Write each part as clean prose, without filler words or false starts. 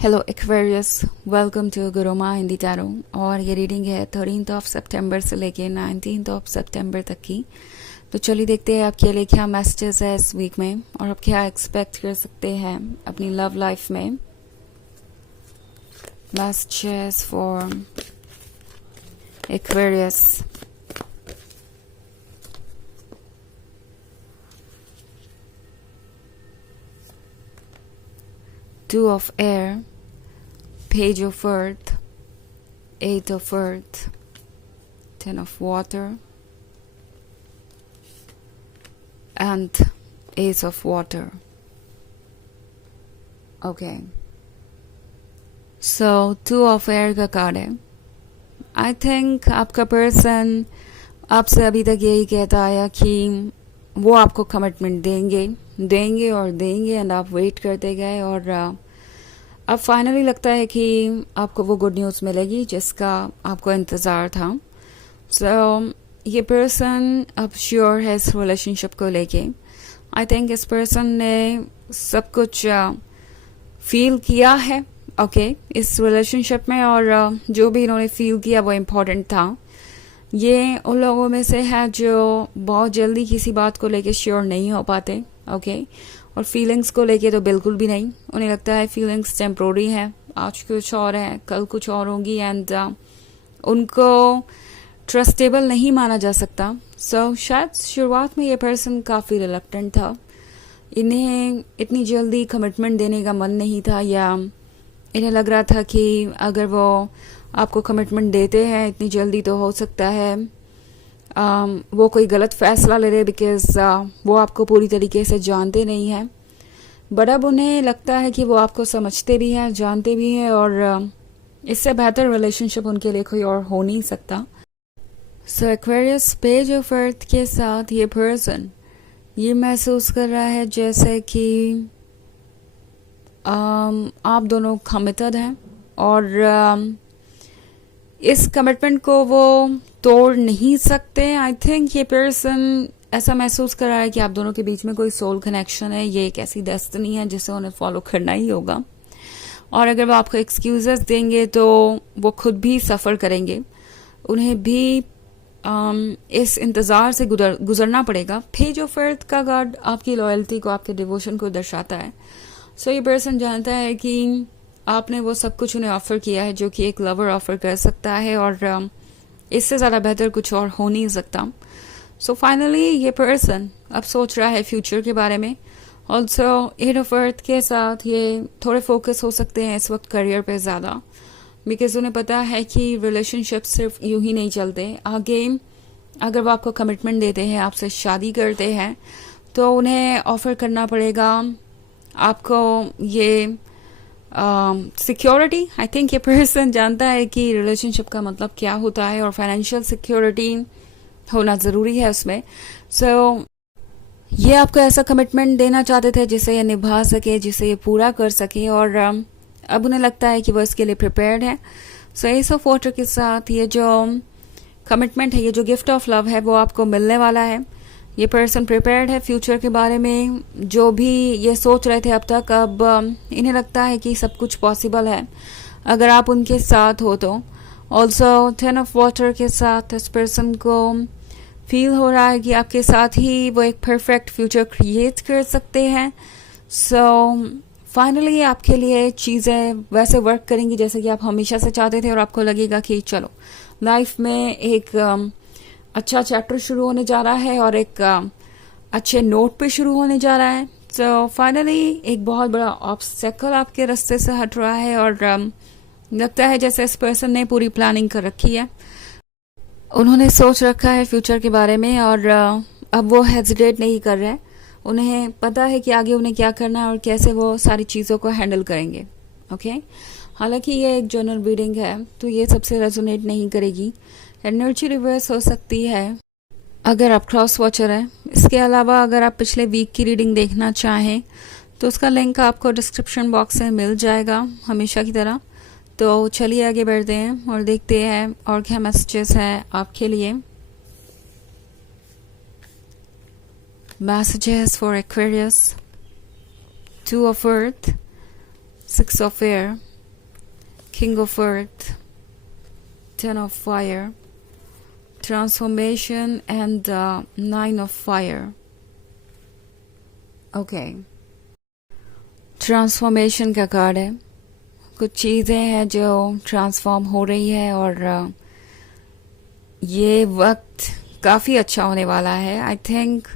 Hello Aquarius, welcome to Guruma Hindi tarot. और ये reading है 13 सितंबर से लेके 19 सितंबर तक की। तो चलिए देखते हैं आपके लिए क्या मैसेजेस है इस वीक में और आप क्या एक्सपेक्ट कर सकते हैं अपनी लव लाइफ में। Messages for Aquarius. Two of air, Page of earth, Eight of earth, Ten of water, and Ace of water. Okay. So two of air का कार्ड है। I think आपका पर्सन आपसे अभी तक यही कहता आया कि वो आपको कमिटमेंट देंगे और देंगे एंड आप वेट करते गए और अब फाइनली लगता है कि आपको वो गुड न्यूज़ मिलेगी जिसका आपको इंतज़ार था। सो ये पर्सन अब श्योर है इस रिलेशनशिप को लेके। आई थिंक इस पर्सन ने सब कुछ फील किया है इस रिलेशनशिप में, और जो भी इन्होंने फील किया वो इम्पोर्टेंट था। ये उन लोगों में से है जो बहुत जल्दी किसी बात को लेके श्योर नहीं हो पाते और फीलिंग्स को लेके तो बिल्कुल भी नहीं। उन्हें लगता है फीलिंग्स टेम्प्रोरी हैं, आज कुछ और है कल कुछ और होंगी, एंड उनको ट्रस्टेबल नहीं माना जा सकता। शायद शुरुआत में ये पर्सन काफ़ी रिलक्टेंट था, इन्हें इतनी जल्दी कमिटमेंट देने का मन नहीं था, या इन्हें लग रहा था कि अगर वो आपको कमिटमेंट देते हैं इतनी जल्दी तो हो सकता है वो कोई गलत फैसला ले रहे, बिकॉज वो आपको पूरी तरीके से जानते नहीं हैं। बट अब उन्हें लगता है कि वो आपको समझते भी हैं, जानते भी हैं, और इससे बेहतर रिलेशनशिप उनके लिए कोई और हो नहीं सकता। एक्वेरियस पेज ऑफ अर्थ के साथ ये पर्सन ये महसूस कर रहा है जैसे कि आप दोनों कमिटेड हैं और इस कमिटमेंट को वो तोड़ नहीं सकते। आई थिंक ये पर्सन ऐसा महसूस कर रहा है कि आप दोनों के बीच में कोई सोल कनेक्शन है, ये एक ऐसी डेस्टिनी है जिसे उन्हें फॉलो करना ही होगा, और अगर वो आपको एक्सक्यूजेस देंगे तो वो खुद भी सफ़र करेंगे, उन्हें भी इस इंतज़ार से गुजरना पड़ेगा। पेज ऑफ अर्थ का कार्ड आपकी लॉयल्टी को, आपके डिवोशन को दर्शाता है। ये पर्सन जानता है कि आपने वो सब कुछ उन्हें ऑफर किया है जो कि एक लवर ऑफर कर सकता है, और इससे ज़्यादा बेहतर कुछ और हो नहीं सकता। फाइनली ये पर्सन अब सोच रहा है फ्यूचर के बारे में। ऑल्सो एट ऑफ अर्थ के साथ ये थोड़े फोकस हो सकते हैं इस वक्त करियर पे ज़्यादा, बिकॉज उन्हें पता है कि रिलेशनशिप सिर्फ यूं ही नहीं चलते। आगे अगर वो आपको कमिटमेंट देते हैं, आपसे शादी करते हैं, तो उन्हें ऑफर करना पड़ेगा आपको ये सिक्योरिटी। आई थिंक ये पर्सन जानता है कि रिलेशनशिप का मतलब क्या होता है, और फाइनेंशियल सिक्योरिटी होना ज़रूरी है उसमें। ये आपको ऐसा कमिटमेंट देना चाहते थे जिसे ये निभा सके, जिसे ये पूरा कर सके, और अब उन्हें लगता है कि वो इसके लिए प्रिपेयर्ड है। एस ऑफ वाटर के साथ ये जो कमिटमेंट है, ये जो गिफ्ट ऑफ लव है, वो आपको मिलने वाला है। ये पर्सन प्रिपेयर्ड है फ्यूचर के बारे में। जो भी ये सोच रहे थे अब तक, अब इन्हें लगता है कि सब कुछ पॉसिबल है अगर आप उनके साथ हो तो। ऑल्सो 10 ऑफ वाटर के साथ इस पर्सन को फील हो रहा है कि आपके साथ ही वो एक परफेक्ट फ्यूचर क्रिएट कर सकते हैं। फाइनली आपके लिए चीज़ें वैसे वर्क करेंगी जैसे कि आप हमेशा से चाहते थे, और आपको लगेगा कि चलो लाइफ में एक अच्छा चैप्टर शुरू होने जा रहा है और एक अच्छे नोट पे शुरू होने जा रहा है। फाइनली एक बहुत बड़ा ऑब्स्टेकल आपके रास्ते से हट रहा है, और लगता है जैसे इस पर्सन ने पूरी प्लानिंग कर रखी है, उन्होंने सोच रखा है फ्यूचर के बारे में, और अब वो हेजिटेट नहीं कर रहे हैं। उन्हें पता है कि आगे उन्हें क्या करना है और कैसे वो सारी चीज़ों को हैंडल करेंगे। हालांकि ये एक जनरल रीडिंग है तो ये सबसे रेजोनेट नहीं करेगी, एनर्जी रिवर्स हो सकती है अगर आप क्रॉस वॉचर हैं। इसके अलावा अगर आप पिछले वीक की रीडिंग देखना चाहें तो उसका लिंक आपको डिस्क्रिप्शन बॉक्स में मिल जाएगा हमेशा की तरह। तो चलिए आगे बढ़ते हैं और देखते हैं और क्या मैसेजेस हैं आपके लिए। Messages for Aquarius, 2 of earth, 6 of air, King of Earth, Ten of Fire, Transformation and Nine of Fire. Okay, transformation का कार्ड है. कुछ चीज़ें हैं जो ट्रांसफॉर्म हो रही है और ये वक्त काफ़ी अच्छा होने वाला है. आई थिंक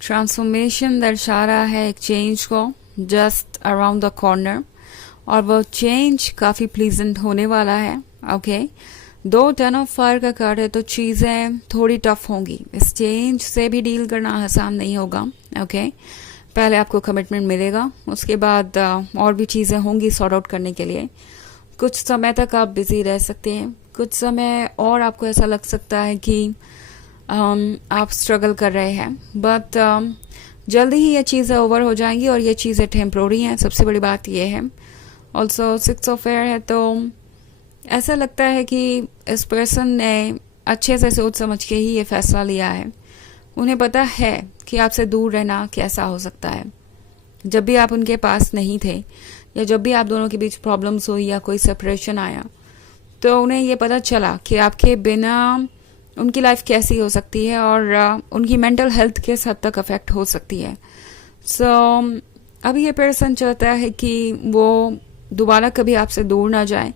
ट्रांसफॉर्मेशन दर्शा रहा है एक चेंज को जस्ट अराउंड द कॉर्नर, और वो चेंज काफ़ी प्लीजेंट होने वाला है. ओके, दो टेन ऑफ फायर का कार्ड है तो चीज़ें थोड़ी टफ होंगी. इस चेंज से भी डील करना आसान नहीं होगा. ओके, पहले आपको कमिटमेंट मिलेगा, उसके बाद और भी चीज़ें होंगी सॉर्ट आउट करने के लिए. कुछ समय तक आप बिजी रह सकते हैं, कुछ समय और आपको ऐसा लग सकता है कि आप स्ट्रगल कर रहे हैं, बट जल्दी ही ये चीज़ें ओवर हो जाएंगी और ये चीज़ें टेम्प्रोरी हैं. सबसे बड़ी बात ये है. ऑल्सो 6 ऑफ एयर है तो ऐसा लगता है कि इस पर्सन ने अच्छे से सोच समझ के ही ये फैसला लिया है. उन्हें पता है कि आपसे दूर रहना कैसा हो सकता है. जब भी आप उनके पास नहीं थे या जब भी आप दोनों के बीच प्रॉब्लम्स हुई या कोई सेपरेशन आया, तो उन्हें ये पता चला कि आपके बिना उनकी लाइफ कैसी हो सकती है और उनकी मेंटल हेल्थ किस हद तक अफेक्ट हो सकती है. सो अभी ये पर्सन चाहता है कि वो दोबारा कभी आपसे दूर ना जाए.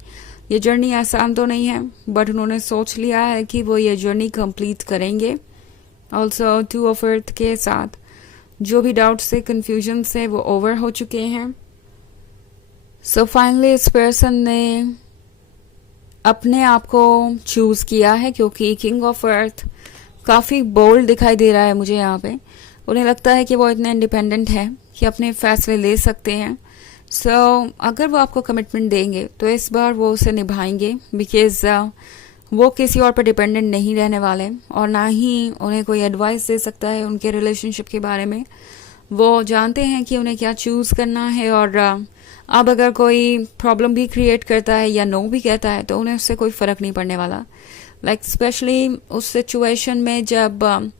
ये जर्नी आसान तो नहीं है, बट उन्होंने सोच लिया है कि वो ये जर्नी कंप्लीट करेंगे. ऑल्सो 2 ऑफ अर्थ के साथ जो भी डाउट से कंफ्यूजन से वो ओवर हो चुके हैं. सो फाइनली इस पर्सन ने अपने आप को चूज किया है, क्योंकि किंग ऑफ अर्थ काफ़ी बोल्ड दिखाई दे रहा है मुझे यहाँ पे. उन्हें लगता है कि वो इतने इंडिपेंडेंट है कि अपने फैसले ले सकते हैं. सो अगर वो आपको कमिटमेंट देंगे तो इस बार वो उसे निभाएंगे, बिकॉज वो किसी और पर डिपेंडेंट नहीं रहने वाले और ना ही उन्हें कोई एडवाइस दे सकता है उनके रिलेशनशिप के बारे में. वो जानते हैं कि उन्हें क्या चूज करना है, और अब अगर कोई प्रॉब्लम भी क्रिएट करता है या नो भी कहता है तो उन्हें उससे कोई फर्क नहीं पड़ने वाला. लाइक स्पेशली उस सिचुएशन में जब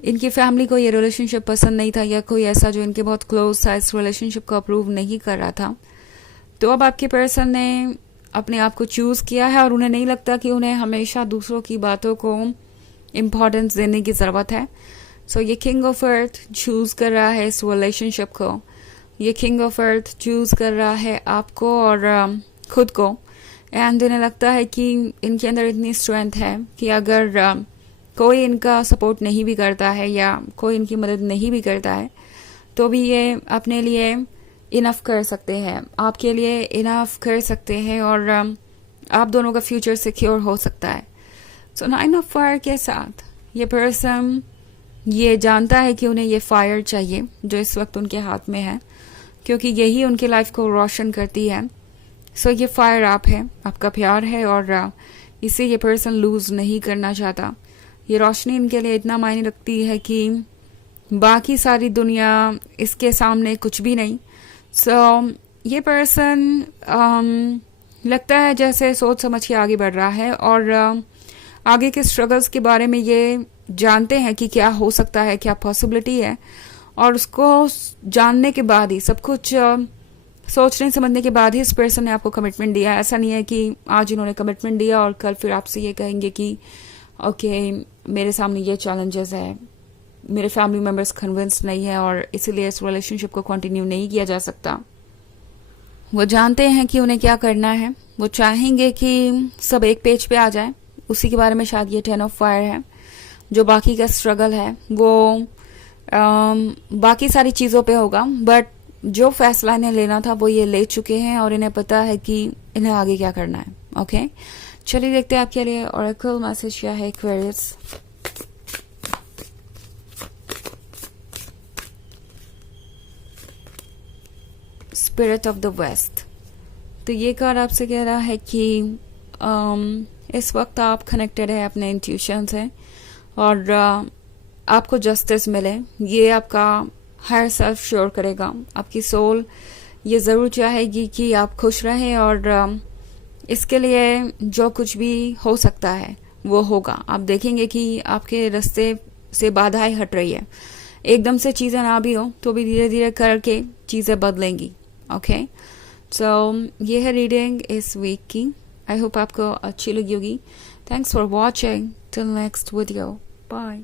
इनकी फैमिली को ये रिलेशनशिप पसंद नहीं था या कोई ऐसा जो इनके बहुत क्लोज था इस रिलेशनशिप को अप्रूव नहीं कर रहा था, तो अब आपके पर्सन ने अपने आप को चूज किया है और उन्हें नहीं लगता कि उन्हें हमेशा दूसरों की बातों को इम्पोर्टेंस देने की ज़रूरत है. सो ये किंग ऑफ अर्थ चूज कर रहा है इस रिलेशनशिप को. ये किंग ऑफ अर्थ चूज कर रहा है आपको और खुद को. एंड इन्हें लगता है कि इनके अंदर इतनी स्ट्रेंथ है कि अगर कोई इनका सपोर्ट नहीं भी करता है या कोई इनकी मदद नहीं भी करता है, तो भी ये अपने लिए इनफ कर सकते हैं, आपके लिए इनफ कर सकते हैं और आप दोनों का फ्यूचर सिक्योर हो सकता है. सो 9 ऑफ फायर के साथ ये पर्सन ये जानता है कि उन्हें ये फायर चाहिए जो इस वक्त उनके हाथ में है, क्योंकि यही उनकी लाइफ को रोशन करती है. सो ये फायर आप है, आपका प्यार है और इसे ये पर्सन लूज नहीं करना चाहता. ये रोशनी इनके लिए इतना मायने रखती है कि बाकी सारी दुनिया इसके सामने कुछ भी नहीं. सो ये पर्सन लगता है जैसे सोच समझ के आगे बढ़ रहा है और आगे के स्ट्रगल्स के बारे में ये जानते हैं कि क्या हो सकता है, क्या पॉसिबिलिटी है, और उसको जानने के बाद ही सब कुछ सोचने समझने के बाद ही इस पर्सन ने आपको कमिटमेंट दिया है. ऐसा नहीं है कि आज इन्होंने कमिटमेंट दिया और कल फिर आपसे ये कहेंगे कि ओके मेरे सामने ये चैलेंजेस है, मेरे फैमिली मेम्बर्स कन्विंस नहीं है और इसीलिए इस रिलेशनशिप को कंटिन्यू नहीं किया जा सकता. वो जानते हैं कि उन्हें क्या करना है. वो चाहेंगे कि सब एक पेज पे आ जाए. उसी के बारे में शायद ये 10 ऑफ फायर है. जो बाकी का स्ट्रगल है वो बाकी सारी चीज़ों पे होगा, बट जो फैसला इन्हें लेना था वो ये ले चुके हैं और इन्हें पता है कि इन्हें आगे क्या करना है. ओके, चलिए देखते हैं आपके लिए ऑरेकल मैसेज क्या है Aquarius. Spirit of the west. तो ये कार्ड आपसे कह रहा है कि इस वक्त आप कनेक्टेड है अपने इंट्यूशन से और आपको जस्टिस मिले. ये आपका हायर सेल्फ श्योर करेगा. आपकी सोल ये ज़रूर चाहेगी कि आप खुश रहें और इसके लिए जो कुछ भी हो सकता है वो होगा. आप देखेंगे कि आपके रास्ते से बाधाएं हट रही है. एकदम से चीज़ें ना भी हो तो भी धीरे धीरे करके चीज़ें बदलेंगी. ओके, सो ये है रीडिंग इस वीक की। आई होप आपको अच्छी लगी होगी। Thanks for watching. Till next video, bye.